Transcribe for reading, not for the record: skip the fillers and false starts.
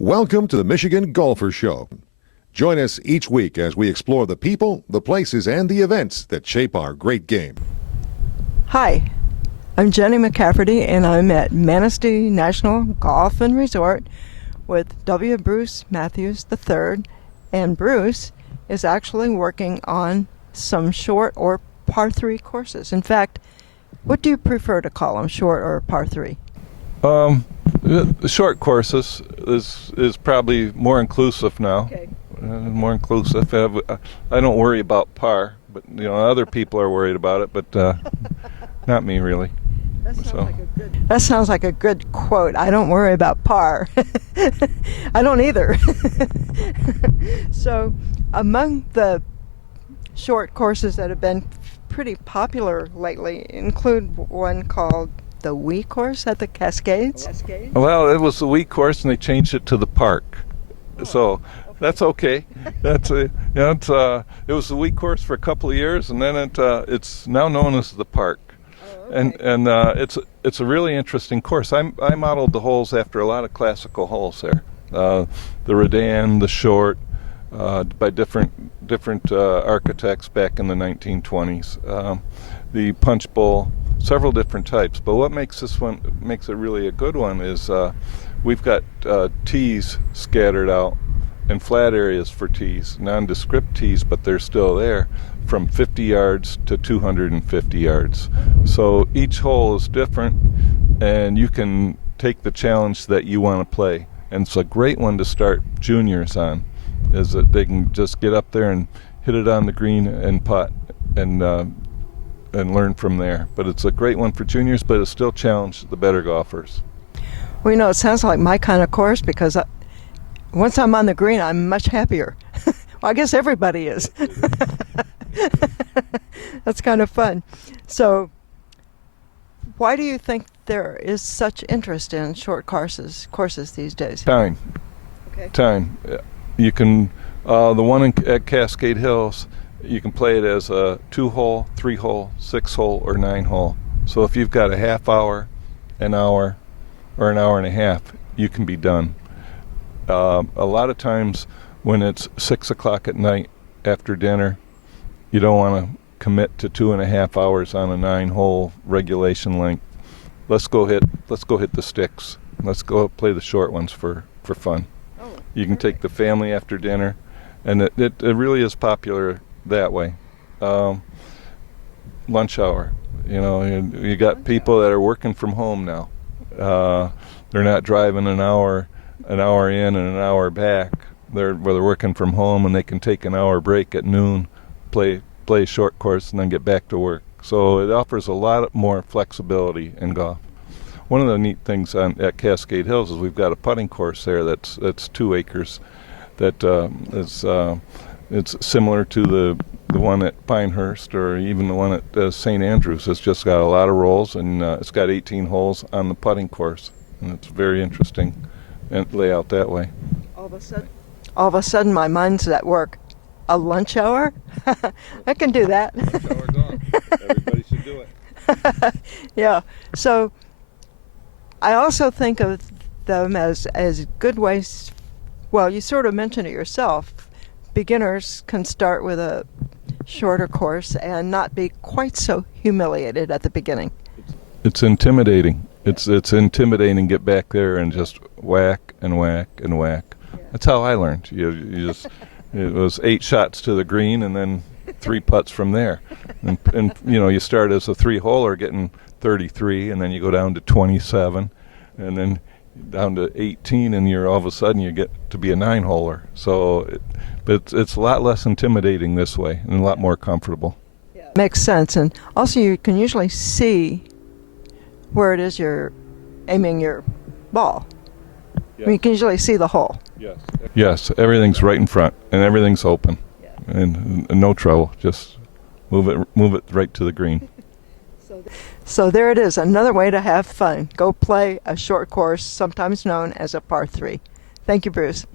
Welcome to the Michigan Golfer Show. Join us each week as we explore the people, the places, and the events that shape our great game. Hi, I'm Jenny McCafferty, and I'm at Manistee National Golf and Resort with W. Bruce Matthews III, and Bruce is actually working on some short or par 3 courses. In fact, what do you prefer to call them, short or par 3? The short courses is probably more inclusive now. Okay. More inclusive. I don't worry about par, but other people are worried about it, but not me really. That sounds like a good quote. I don't worry about par. I don't either. So, among the short courses that have been pretty popular lately include one called the Wee course at the Cascades. Well, it was the Wee course, and they changed it to the Park. So that's okay. That's it was the Wee course for a couple of years, and then it's now known as the Park. And it's a really interesting course. I modeled the holes after a lot of classical holes there. The Redan, the Short, by different architects back in the 1920s. The Punch Bowl, several different types. But what makes it really a good one is we've got tees scattered out and flat areas for tees, nondescript tees, but they're still there, from 50 yards to 250 yards. So each hole is different, and you can take the challenge that you want to play. And it's a great one to start juniors on, is that they can just get up there and hit it on the green and putt and learn from there. But it's a great one for juniors, but it still challenges the better golfers. Well, it sounds like my kind of course, because once I'm on the green, I'm much happier. Well, I guess everybody is. That's kind of fun. So, why do you think there is such interest in short courses these days? Time. Okay. Time. You can, the one at Cascade Hills, you can play it as a 2-hole, 3-hole, 6-hole, or 9-hole. So if you've got a half hour, an hour, or an hour and a half, you can be done. A lot of times when it's 6 o'clock at night after dinner, you don't want to commit to 2.5 hours on a 9-hole regulation length. Let's go hit the sticks. Let's go play the short ones for fun. You can take the family after dinner, and it really is popular that way. Lunch hour, you got people that are working from home now. They're not driving an hour in and an hour back. They're working from home, and they can take an hour break at noon, play a short course, and then get back to work. So it offers a lot more flexibility in golf. One of the neat things at Cascade Hills is we've got a putting course there that's 2 acres. That it's similar to the one at Pinehurst, or even the one at St. Andrews. It's just got a lot of rolls, and it's got 18 holes on the putting course, and it's very interesting and layout that way. All of a sudden, my mind's at work. A lunch hour? I can do that. Lunch hour gone. Everybody should do it. Yeah. So I also think of them as good ways. Well, you sort of mentioned it yourself. Beginners can start with a shorter course and not be quite so humiliated at the beginning. It's intimidating. It's intimidating. Get back there and just whack and whack and whack. Yeah. That's how I learned. You just it was 8 shots to the green and then 3 putts from there. And you start as a 3-holer getting 33, and then you go down to 27, and then down to 18, and all of a sudden you get to be a 9-holer. So, but it's a lot less intimidating this way and a lot more comfortable. Yeah. Makes sense, and also you can usually see where it is you're aiming your ball. Yes. I mean, you can usually see the hole. Yes, everything's right in front, and everything's open, and no trouble. Just move it right to the green. So there it is, another way to have fun. Go play a short course, sometimes known as a par 3. Thank you, Bruce.